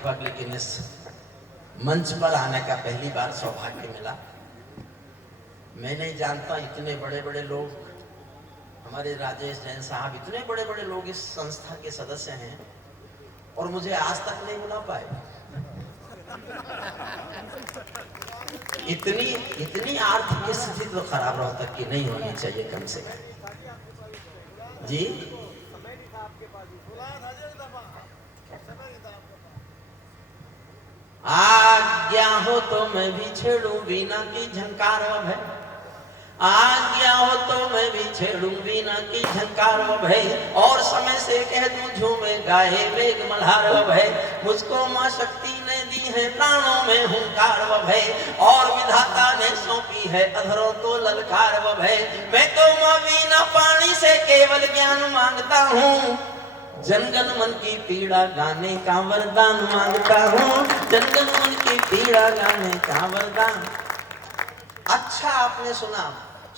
लगभग, लेकिन इस मंच पर आने का पहली बार सौभाग्य मिला। मैं नहीं जानता, इतने बड़े बड़े लोग, हमारे राजेश जैन साहब, इतने बड़े बड़े लोग इस संस्था के सदस्य हैं और मुझे आज तक नहीं बुला पाए। इतनी आर्थिक स्थिति तो खराब रहो तक की नहीं होनी चाहिए कम से कम जी। आज्ञा हो तो मैं भी छेड़ूं वीणा की झंकार भय, आज्ञा हो तो मैं भी छेड़ूं वीणा की झंकार भय, और समय से कह दूं झूमे गाए वेग मल्हार भय। मुझको मां शक्ति ने दी है प्राणों में हुंकार भय, और विधाता ने सौंपी है अधरों को ललकार भय। मैं तो मां वीणा पानी से केवल ज्ञान मांगता हूँ, जनगण मन की पीड़ा गाने का वरदान मांगता हूँ, जनगण मन की पीड़ा गाने का वरदान। अच्छा आपने सुना,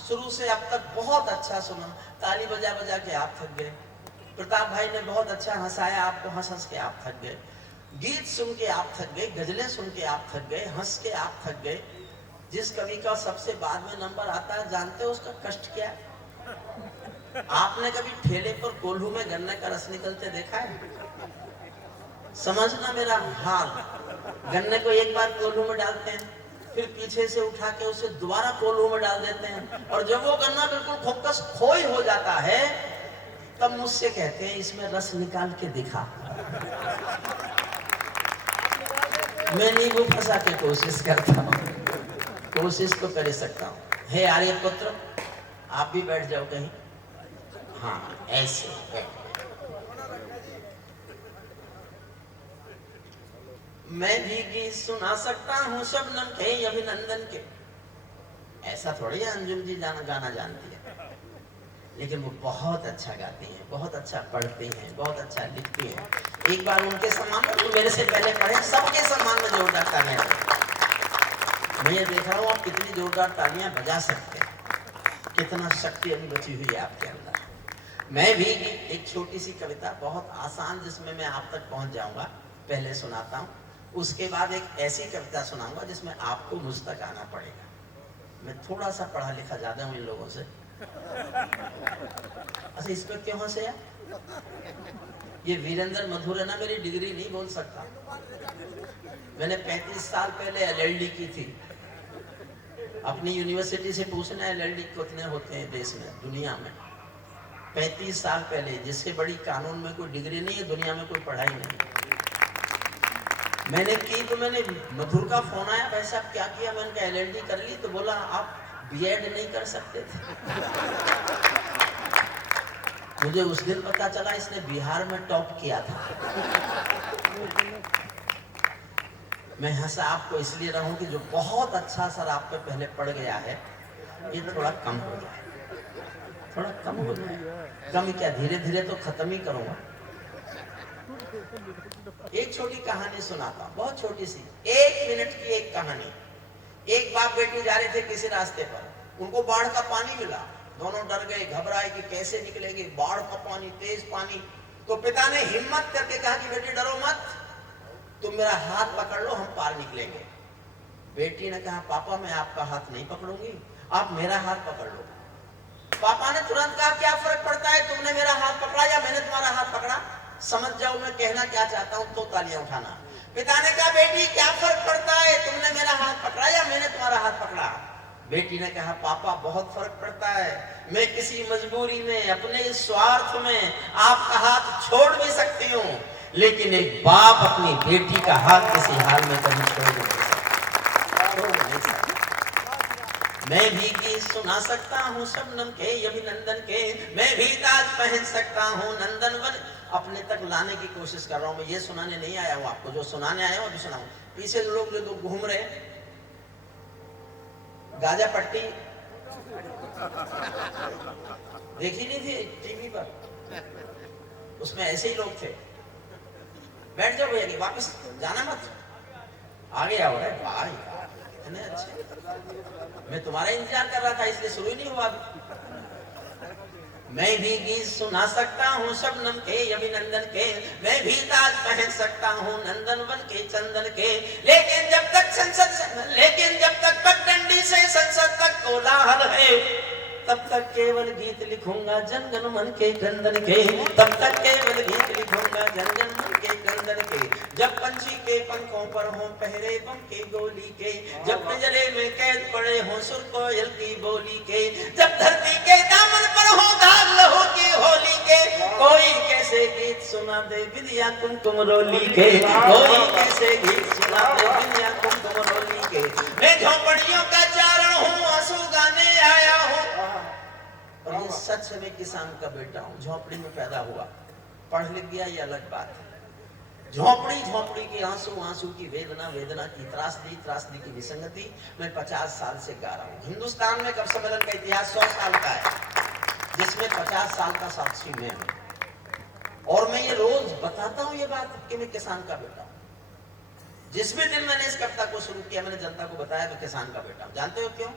शुरू से अब तक बहुत अच्छा सुना। ताली बजा बजा के आप थक गए, प्रताप भाई ने बहुत अच्छा हंसाया आपको, हंस हंस के आप थक गए, गीत सुन के आप थक गए, गजलें सुन के आप थक गए, हंस के आप थक गए। जिस कवि का सबसे बाद में नंबर आता है, जानते हो उसका कष्ट क्या है? आपने कभी ठेले पर कोल्हू में गन्ने का रस निकलते देखा है? समझना मेरा हाल, गन्ने को एक बार कोल्हू में डालते हैं, फिर पीछे से उठा के उसे दोबारा कोल्हू में डाल देते हैं, और जब वो गन्ना बिल्कुल खोखस खोई हो जाता है, तब मुझसे कहते हैं इसमें रस निकाल के दिखा। मैं नींबू फंसा के कोशिश करता हूँ, कोशिश तो कर सकता हूँ। हे आर्यपुत्र, आप भी बैठ जाओ कहीं। हाँ, ऐसे मैं भी गीत सुना सकता हूँ शबनम के अभिनंदन के। ऐसा थोड़ी है अंजुम जी गाना जानती है, लेकिन वो बहुत अच्छा गाती हैं, बहुत अच्छा पढ़ती हैं, बहुत अच्छा लिखती हैं। एक बार उनके सम्मान में, तो मेरे से पहले पढ़े, सबके सम्मान में जोरदार तालियां। मैं ये देख रहा हूँ आप कितनी जोरदार तालियां बजा सकते हैं, कितना शक्ति अभी बची हुई है आपके अंदर। मैं भी एक छोटी सी कविता, बहुत आसान, जिसमें मैं आप तक पहुंच जाऊंगा, पहले सुनाता हूँ। उसके बाद एक ऐसी कविता सुनाऊंगा जिसमें आपको मुझ तक आना पड़ेगा। मैं थोड़ा सा पढ़ा लिखा ज्यादा हूँ इन लोगों से। अच्छा, इस पर क्यों हंसे यार? ये वीरेंद्र मधुर है ना, मेरी डिग्री नहीं बोल सकता। मैंने 35 साल पहले LLD की थी। अपनी यूनिवर्सिटी से पूछना LLD कितने होते हैं देश में, दुनिया में। 35 साल पहले, जिससे बड़ी कानून में कोई डिग्री नहीं है, दुनिया में कोई पढ़ाई नहीं। मैंने की तो मैंने, मधुर का फोन आया, भाई साहब क्या किया? मैंने कहा LLD कर ली। तो बोला आप B.Ed नहीं कर सकते थे? मुझे उस दिन पता चला इसने बिहार में टॉप किया था। मैं हंसा आपको इसलिए रहा हूं कि जो बहुत अच्छा असर आप पे पहले पड़ गया है, ये थोड़ा कम हो जाए, थोड़ा कम हो जाए। कम क्या, धीरे धीरे तो खत्म ही करूंगा। एक छोटी कहानी सुनाता हूं, बहुत छोटी सी, 1 मिनट की एक कहानी। एक बाप बेटी जा रहे थे किसी रास्ते पर, उनको बाढ़ का पानी मिला। दोनों डर गए, घबराए कि कैसे निकलेंगे, बाढ़ का पानी, तेज पानी। तो पिता ने हिम्मत करके कहा कि बेटी डरो मत, तुम मेरा हाथ पकड़ लो, हम पार निकलेंगे। बेटी ने कहा पापा मैं आपका हाथ नहीं पकड़ूंगी, आप मेरा हाथ पकड़ लो। पापा ने तुरंत कहा क्या फर्क पड़ता है, तुमने मेरा हाथ पकड़ा या मैंने तुम्हारा हाथ पकड़ा? समझ जाओ मैं कहना क्या चाहता हूं, तो तालियां उठाना। पिता ने कहा बेटी क्या फर्क पड़ता है, तुमने मेरा हाथ पकड़ा या मैंने तुम्हारा हाथ पकड़ा? बेटी ने कहा पापा बहुत फर्क पड़ता है, मैं किसी मजबूरी में, अपने स्वार्थ में आपका हाथ छोड़ भी सकती हूँ, लेकिन एक बाप अपनी बेटी का हाथ किसी हाल में कभी छोड़ नहीं सकता। मैं भी गीत सुना सकता हूँ शबनम के अभिनंदन के, मैं भी ताज पहन सकता हूँ नंदनवन। अपने तक लाने की कोशिश कर रहा हूँ, मैं ये सुनाने नहीं आया हूँ आपको, जो सुनाने आया हूँ अभी सुनाऊं। पीछे लोग जो घूम रहे, गाजा पट्टी देखी नहीं थी टीवी पर? उसमें ऐसे ही लोग थे। बैठ जाओ भैया, वापस जाना मत, आगे आओ। रे भाई इतने अच्छे, मैं तुम्हारा इंतजार कर रहा था, इसलिए शुरू ही नहीं हुआ अभी। मैं भी गीत सुना सकता हूँ शबनम के अभिनंदन के, मैं भी ताज पहन सकता हूँ नंदन वन के चंदन के, लेकिन जब तक पगडंडी से संसद तक कोलाहल है, तब तक केवल गीत लिखूंगा जनगण मन के क्रंदन के, तब तक केवल गीत लिखूंगा जनगण मन के क्रंदन के। जब पंछी के पंखों पर हों पहरे बम के गोली के, जब पिंजरे में कैद पड़े हों सुर कोयल की बोली के, जब धरती के दामन पर हो दाग लहू की होली के, कोई कैसे गीत सुना दे विद्या कुमकुम रोली के, कोई कैसे गीत सुना दे विद्या कुमकुम रोली के। मैं झोपड़ियों का चारण हूँ, आंसू गाने आया हूँ, और ये सच में किसान का बेटा हूँ, झोपड़ी में पैदा हुआ, पढ़ लिख गया ये अलग बात है। झोपड़ी की आंसू की वेदना की त्रासदी की विसंगति मैं 50 साल से गा रहा हूँ। हिंदुस्तान में कवि सम्मेलन का इतिहास 100 साल का है, जिसमें 50 साल का साक्षी मैं हूँ, और मैं ये रोज बताता हूँ ये बात कि मैं किसान का बेटा हूँ। जिस भी दिन मैंने इस कविता को शुरू किया, मैंने जनता को बताया मैं किसान का बेटा हूँ। जानते हो क्यों?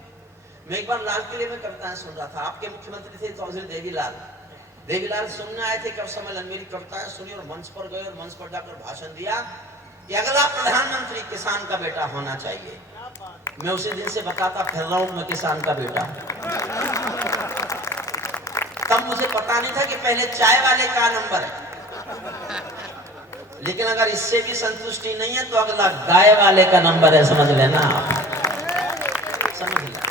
मैं एक बार लाल किले में कविताएं सुन रहा था, आपके मुख्यमंत्री थे चौधरी देवीलाल सुनने आए थे कवि सम्मेलन, मेरी कविताएं सुनी और मंच पर गए और मंच पर जाकर भाषण दिया कि अगला प्रधानमंत्री किसान का बेटा होना चाहिए। मैं उसी दिन से बताता फिर रहा हूं मैं किसान का बेटा हूं। तब मुझे पता नहीं था कि पहले चाय वाले का नंबर है, लेकिन अगर इससे भी संतुष्टि नहीं है तो अगला गाय वाले का नंबर है, समझ लेना आप, समझ लिया।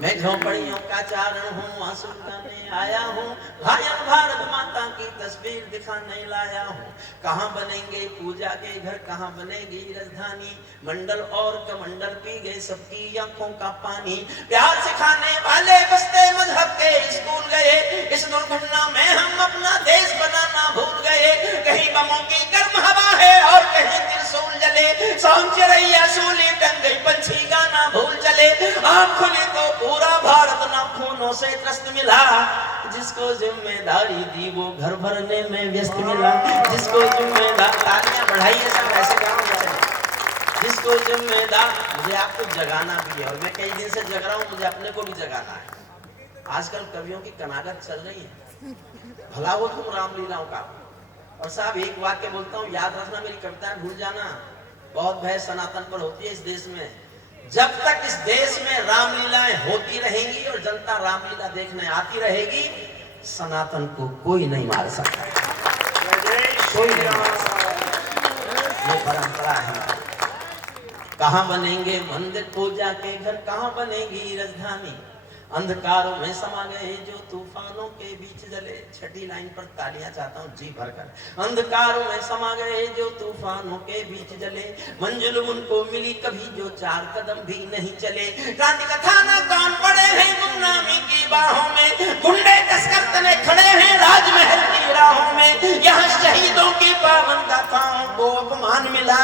मैं झोपड़ियों का चारण हूँ, आंसू गाने आया हूँ, घायल भारत माता की तस्वीर दिखाने लाया हूँ। कहाँ बनेंगे पूजा के घर, कहाँ बनेगी राजधानी, मंडल और कमंडल पी गए सबकी आंखों का पानी। प्यार सिखाने वाले बस्ते मजहब के स्कूल गए, इस दुर्घटना में हम अपना देश बनाना भूल गए। कहीं बमों की गर्म हवा है और कहीं त्रिशूल जले, सांझ चिरैया सूली टंग गई पंछी गाना भूल चले। आँख खुली तो पूरा भारत नाखूनों से त्रस्त मिला, जिसको जिम्मेदारी दी वो घर भरने में व्यस्त मिला। जिसको जिम्मेदार, तालियां बढ़ाइए सब ऐसे गाँव में, जिसको जिम्मेदार। मुझे आपको जगाना भी है और मैं कई दिन से जग रहा हूँ, मुझे अपने को भी जगाना है। आजकल कवियों की कनागत चल रही है, भला हो तुम रामलीलाओं का। और साहब एक वाक्य बोलता हूँ, याद रखना, मेरी कविताएं भूल जाना। बहुत भय सनातन पर होती है इस देश में। जब तक इस देश में रामलीलाएं होती रहेंगी और जनता रामलीला देखने आती रहेगी, सनातन को कोई नहीं मार सकता, कोई नहीं मार सकता। ये परंपरा है। कहाँ बनेंगे मंदिर पूजा के घर, कहाँ बनेगी राजधानी, अंधकारों में समा गए जो तूफानों के बीच जले। छठी लाइन पर तालियां चाहता हूँ जी भरकर। अंधकारों में समा गए जो तूफानों के बीच जले, मंजिल उनको मिली कभी जो 4 कदम भी नहीं चले। क्रांति का थाना कौन पड़े हैं गुमनामी की बाहों में, गुंडे तस्कर तने खड़े हैं राजमहल की राहों में। यहाँ शहीदों की पावन गाथाओं को अपमान मिला,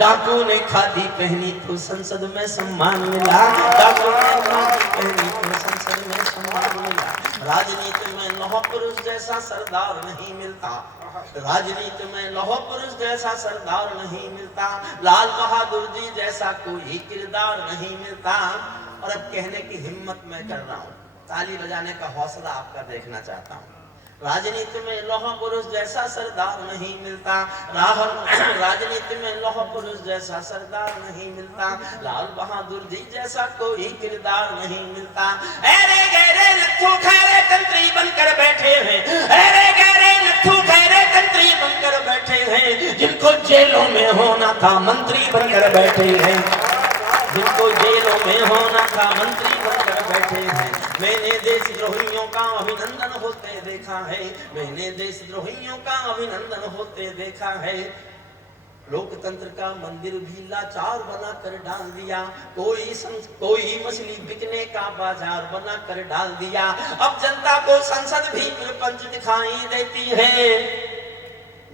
डाकू ने खादी पहनी तो संसद में सम्मान मिला। डाकू ने खादी पहनी तो संसद में सम्मान मिला। राजनीति में लौह पुरुष जैसा सरदार नहीं मिलता, राजनीति में लौह पुरुष जैसा सरदार नहीं मिलता। लाल बहादुर जी जैसा कोई किरदार नहीं मिलता। और अब कहने की हिम्मत मैं कर रहा हूँ, ताली बजाने का हौसला आपका देखना चाहता हूँ। राजनीति में लौह पुरुष जैसा सरदार नहीं मिलता, राजनीति में लौह पुरुष जैसा सरदार नहीं मिलता। लाल बहादुर जी जैसा कोई किरदार नहीं मिलता। अरे गहरे लट्ठू खैरे कंत्री बनकर बैठे हैं, अरे गहरे लट्ठू खैरे कंत्री बनकर बैठे हैं। जिनको जेलों में होना था मंत्री बनकर बैठे हैं, जिनको जेलों में होना था मंत्री बनकर बैठे हैं। मैंने देशद्रोहियों का अभिनंदन होते देखा है, मैंने देशद्रोहियों का अभिनंदन होते देखा है। लोकतंत्र का मंदिर भी लाचार बना कर डाल दिया, कोई मछली बिकने का बाजार बना कर डाल दिया। अब जनता को संसद भी प्रपंच दिखाई देती है,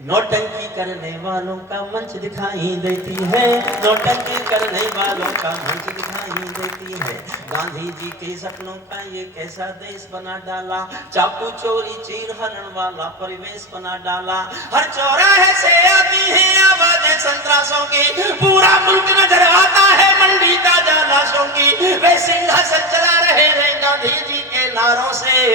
नौटंकी करने वालों का मंच दिखाई देती है, नौटंकी करने वालों का मंच दिखाई देती है। गांधी जी के सपनों का ये कैसा देश बना डाला, चाकू चोरी चीर हरण वाला परिवेश बना डाला। हर चौराहे से आती है आवाजें संतरासों की, पूरा मुल्क नजर आता है मंडी ताजा लाशों की। वे सिंहासन चला रहे हैं गांधी जी के नारों से,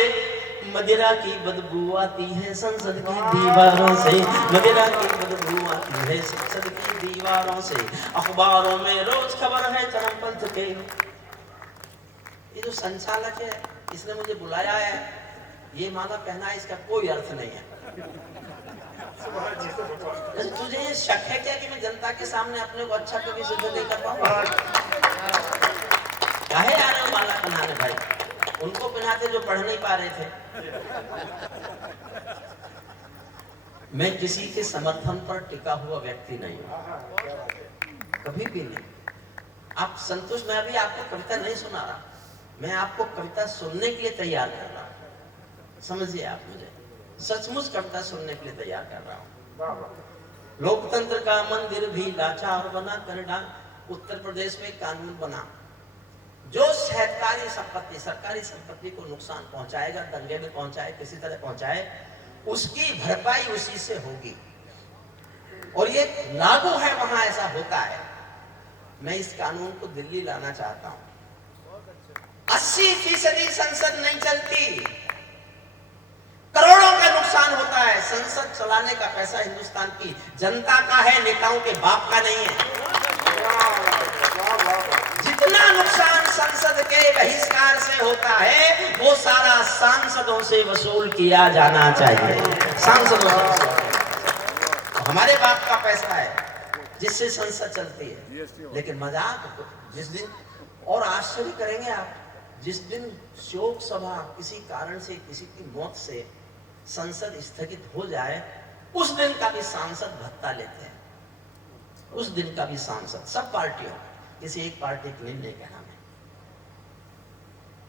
मदिरा की बदबू आती है संसद की दीवारों से, मदिरा की बदबू आती है संसद की दीवारों से, अखबारों में रोज खबर है चरमपंथ के। ये जो संचालक है इसने मुझे बुलाया है, ये माला पहना है, इसका कोई अर्थ नहीं है। तुझे ये शक है क्या कि मैं जनता के सामने अपने को अच्छा कभी सिद्ध नहीं कर पाऊंगा? काहे आ रहे हो माला पहनाने भाई? उनको पहनाते जो पढ़ नहीं पा रहे थे। मैं किसी के समर्थन पर टिका हुआ व्यक्ति नहीं हूं, कभी भी नहीं। आप संतुष्ट, मैं अभी आपको कविता नहीं सुना रहा, मैं आपको कविता सुनने के लिए तैयार कर रहा हूं। समझिए आप मुझे, सचमुच कविता सुनने के लिए तैयार कर रहा हूं। लोकतंत्र का मंदिर भी लाचार बना कर डाल। उत्तर प्रदेश में कानून बना, जो सरकारी संपत्ति को नुकसान पहुंचाएगा, दंगे में पहुंचाए, किसी तरह पहुंचाए, उसकी भरपाई उसी से होगी। और ये लागू है, वहां ऐसा होता है। मैं इस कानून को दिल्ली लाना चाहता हूं। 80% संसद नहीं चलती, करोड़ों का नुकसान होता है। संसद चलाने का पैसा हिंदुस्तान की जनता का है, नेताओं के बाप का नहीं है। जितना नुकसान संसद के बहिष्कार से होता है वो सारा सांसदों से वसूल किया जाना चाहिए। सांसदों से हमारे बाप का पैसा है जिससे संसद चलती है। लेकिन मजाक, जिस दिन, और आश्चर्य करेंगे आप, जिस दिन शोक सभा किसी कारण से, किसी की मौत से संसद स्थगित हो जाए, उस दिन का भी सांसद भत्ता लेते हैं। उस दिन का भी सांसद, सब पार्टियों, किसी एक पार्टी के लिए नहीं कहना।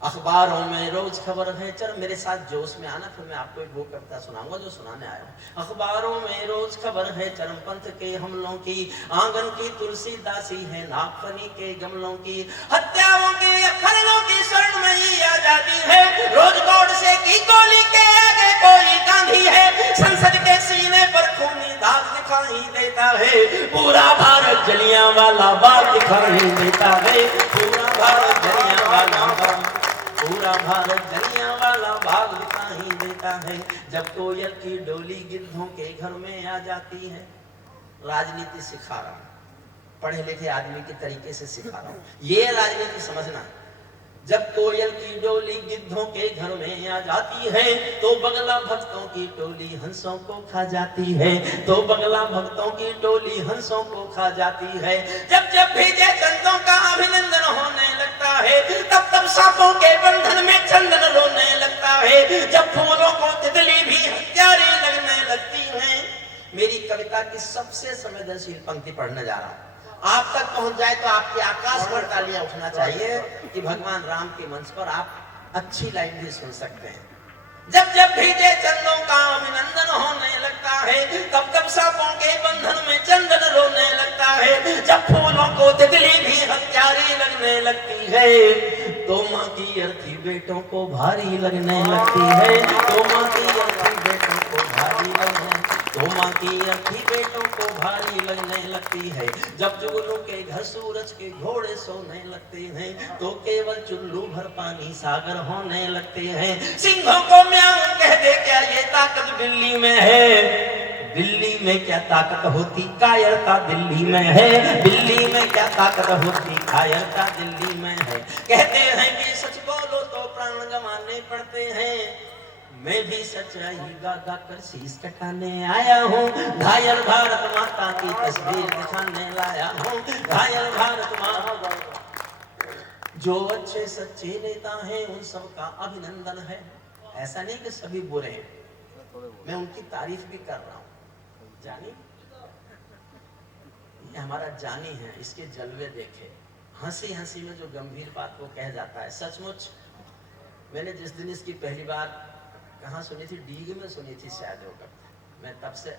अखबारों में रोज खबर है, चल मेरे साथ जोश में आना, फिर मैं आपको एक वो कविता सुनाऊंगा जो सुनाने आया हूं। अखबारों में रोज खबर है चरमपंथ के हमलों की, आंगन की तुलसी दासी है नागफनी के गमलों की, हत्याओं के खननों की स्वर्णमयी आजादी है, रोज गोडसे की गोली के आगे कोई गांधी है, संसद के सीने पर खूनी दाग दिखाई देता है, पूरा भारत जलियांवाला बाग दिखाई देता है, पूरा भारत जलियांवाला बाग, पूरा भारत जलियांवाला बाग दिखाई देता है। जब कोयल की डोली गिद्धों के घर में आ जाती है। राजनीति सिखा रहा हूं, पढ़े लिखे आदमी के तरीके से सिखा रहा हूं, ये राजनीति समझना। जब कोयल की डोली गिद्धों के घर में आ जाती है तो बगला भक्तों की टोली हंसों को खा जाती है, तो बगला भक्तों की टोली हंसों को खा जाती है। जब जब भेजे चंदों का अभिनंदन होने लगता है, तब तब सांपों के बंधन में चंदन रोने लगता है, जब फूलों को तितली भी हत्यारे लगने लगती है। मेरी कविता की सबसे संवेदनशील पंक्ति पढ़ने जा रहा हूं, आप तक पहुंच जाए तो आपके आकाश पर तालियां उठना चाहिए कि भगवान राम के मंच पर आप अच्छी लाइन भी सुन सकते हैं। जब जब भीजे चंदों का अभिनंदन होने लगता है, तब तब सांपों के बंधन में चंदन रोने लगता है, जब फूलों को तितली भी हत्यारी लगने लगती है, तो माँ की अर्थी बेटों को भारी लगने लगती है, तो माँ की अर्थी बेटों को भारी लगने, तो माँ की अर्थी बेटों को भारी लगने लगती है। जब जुगनू के घर सूरज के घोड़े सोने लगते हैं, तो केवल चुल्लू भर पानी सागर होने लगते हैं। सिंहों को म्याऊं कह दे क्या ये ताकत बिल्ली में है, बिल्ली में क्या ताकत होती कायरता दिल्ली में है, बिल्ली में क्या ताकत होती कायरता दिल्ली में है। कहते हैं कि सच बोलो तो प्राण गंवाने पड़ते हैं, मैं भी सच्चाई गा कर शीश कटाने आया हूँ, घायल भारत माता की तस्वीर दिखाने लाया हूँ, घायल भारत माता। जो अच्छे सच्चे नेता हैं उन सबका अभिनंदन है। ऐसा नहीं कि सभी बुरे हैं, मैं उनकी तारीफ भी कर रहा हूँ। जानी, ये हमारा जानी है, इसके जलवे देखे, हंसी हंसी में जो गंभीर बात को कह जाता है। सचमुच मैंने जिस दिन इसकी पहली बार कहाँ सुनी थी, डीग में सुनी थी शायद होकर, मैं तब से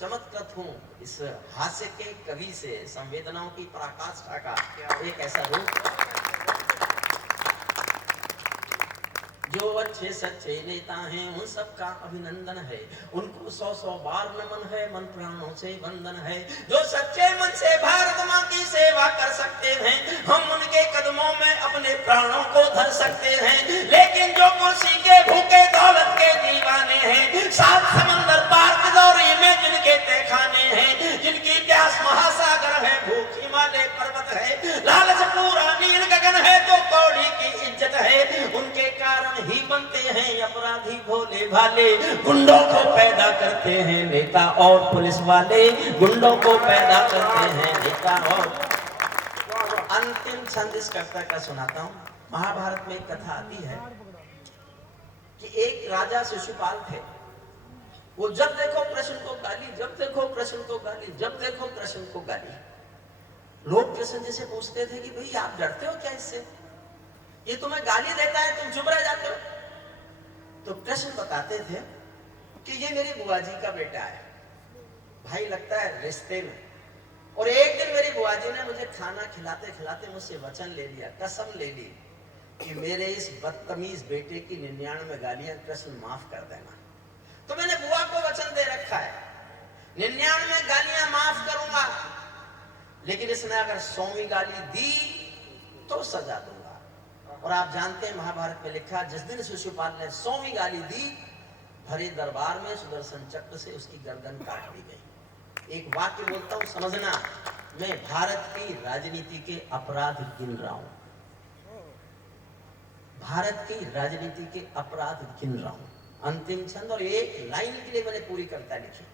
चमत्कृत हूँ इस हास्य के कवि से, संवेदनाओं की पराकाष्ठा का एक ऐसा रूप जो अच्छे सच्चे नेता हैं उन सबका अभिनंदन है, उनको 100-100 बार नमन है, मन प्राणों से वंदन है। जो सच्चे मन से भारत माँ की सेवा कर सकते हैं, हम उनके कदमों में अपने प्राणों को धर सकते हैं। लेकिन जो कुर्सी के भूखे दौलत के दीवाने हैं, 7 समंदर पार की दौरी में जिनके तहखाने हैं, जिनकी प्यास महासागर है, भूख हिमालय पर्वत है, लालच पूरा नील गगन है, तो कौड़ी की इज्जत है, उनके कारण ही बनते हैं अपराधी भोले भाले। गुंडों को पैदा करते हैं नेता और पुलिस वाले, गुंडों को पैदा करते हैं नेता और। अंतिम छंद इस कविता का सुनाता हूँ। महाभारत में एक कथा आती है कि एक राजा शिशुपाल थे। वो जब देखो कृष्ण को गाली, जब देखो कृष्ण को गाली, जब देखो कृष्ण को गाली। लोग कृष्ण जी से पूछते थे कि भाई आप डरते हो क्या इससे, ये तुम्हें गाली देता है, तुम चुप रह जाते हो। तो कृष्ण बताते थे कि ये मेरी बुआ जी का बेटा है, भाई लगता है रिश्ते में। और एक दिन मेरी बुआ जी ने मुझे खाना खिलाते खिलाते मुझसे वचन ले लिया, कसम ले ली कि मेरे इस बदतमीज बेटे की 99 गालियां कृष्ण माफ कर देना। तो मैंने बुआ को वचन दे रखा है 99 गालियां माफ करूंगा, लेकिन इसने अगर 100वीं गाली दी तो सजा दूंगा। और आप जानते हैं महाभारत में लिखा, जिस दिन शिशुपाल ने 100वीं गाली दी, भरे दरबार में सुदर्शन चक्र से उसकी गर्दन काट दी गई। एक वाक्य बोलता हूं, समझना, मैं भारत की राजनीति के अपराध गिन रहा हूं, भारत की राजनीति के अपराध गिन रहा हूं। अंतिम छंद और एक लाइन के लिए मैंने पूरी कविता लिखी।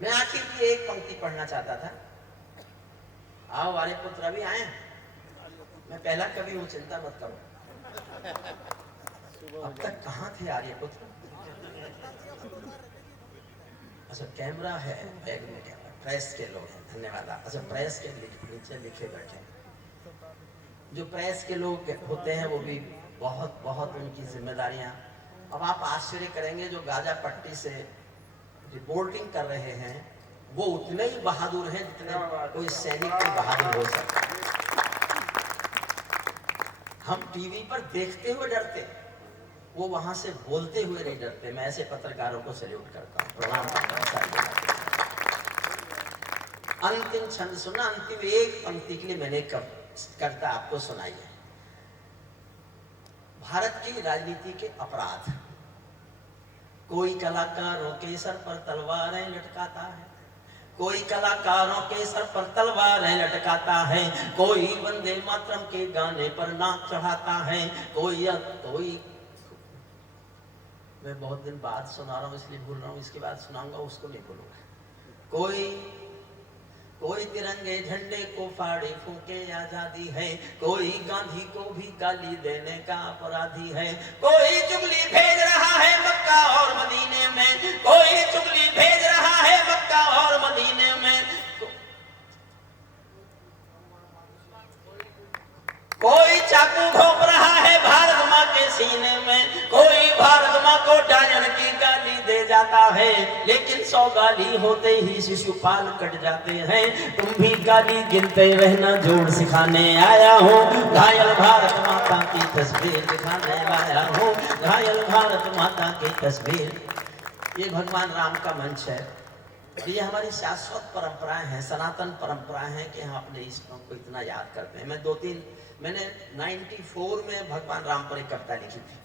मैं आखिर की एक पंक्ति पढ़ना चाहता था। आओ वाले पुत्र अभी आए, मैं पहला कवि हूं, चिंता मत करो। अब तक कहां थे आर्यपुत्र? अच्छा कैमरा है बैग में, कैमरा प्रेस के लोग हैं, धन्यवाद। अच्छा प्रेस के नीचे लिखे बैठे, जो प्रेस के लोग होते हैं वो भी बहुत बहुत उनकी जिम्मेदारियां। अब आप आश्चर्य करेंगे, जो गाजा पट्टी से रिपोर्टिंग कर रहे हैं वो उतने ही बहादुर हैं जितने कोई सैनिक भी बहादुर हो सकता है। हम टीवी पर देखते हुए डरते, वो वहां से बोलते हुए नहीं डरते। मैं ऐसे पत्रकारों को सैल्यूट करता हूं, प्रणाम करता हूं। अंतिम छंद सुना, अंतिम एक पंक्ति के लिए मैंने कविता आपको सुनाई है। भारत की राजनीति के अपराध। कोई कलाकारों के सर पर तलवारें लटकाता है, कोई कलाकारों के सर पर तलवारें लटकाता है, कोई वंदे मातरम के गाने पर नाक चढ़ाता है, कोई मैं बहुत दिन बाद सुना रहा हूं इसलिए भूल रहा हूं, इसके बाद सुनाऊंगा उसको नहीं भूलूंगा। कोई तिरंगे झंडे को फाड़े फूके आजादी है, कोई गांधी को भी गाली देने का अपराधी है, कोई चुगली भेज रहा है मक्का और मदीने में, कोई चुगली भेज रहा है मक्का और मदीने में, कोई चाकू घोंप रहा है भारत माँ के सीने में, कोई भारत माँ को डायन की गाली दे जाता है, लेकिन 100 गाली होते ही शिशुपाल कट जाते हैं। तुम भी गाली गिनते रहना, जोड़ सिखाने आया हूँ, घायल भारत माता की तस्वीर दिखाने लाया हूँ, घायल भारत माता की तस्वीर। ये भगवान राम का मंच है, ये हमारी शाश्वत परंपराएं हैं, सनातन परंपराएं हैं कि हम अपने ईश्वरों को इतना याद करते हैं। मैंने 94 में भगवान राम पर एक कविता लिखी थी,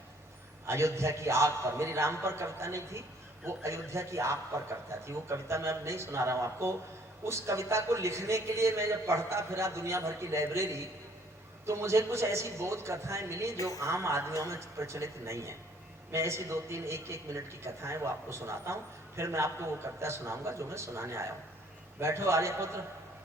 अयोध्या की आग पर। मेरी राम पर कविता नहीं थी, वो अयोध्या की आग पर कविता थी। वो कविता मैं अब नहीं सुना रहा हूँ आपको। उस कविता को लिखने के लिए मैं जब पढ़ता फिरा दुनिया भर की लाइब्रेरी, तो मुझे कुछ ऐसी बोध कथाएं मिली जो आम आदमियों में प्रचलित नहीं है। मैं ऐसी 2-3 एक मिनट की कथाएं वो आपको सुनाता हूँ, फिर मैं आपको वो कविता सुनाऊंगा जो मैं सुनाने आया हूँ। बैठो आर्यपुत्र।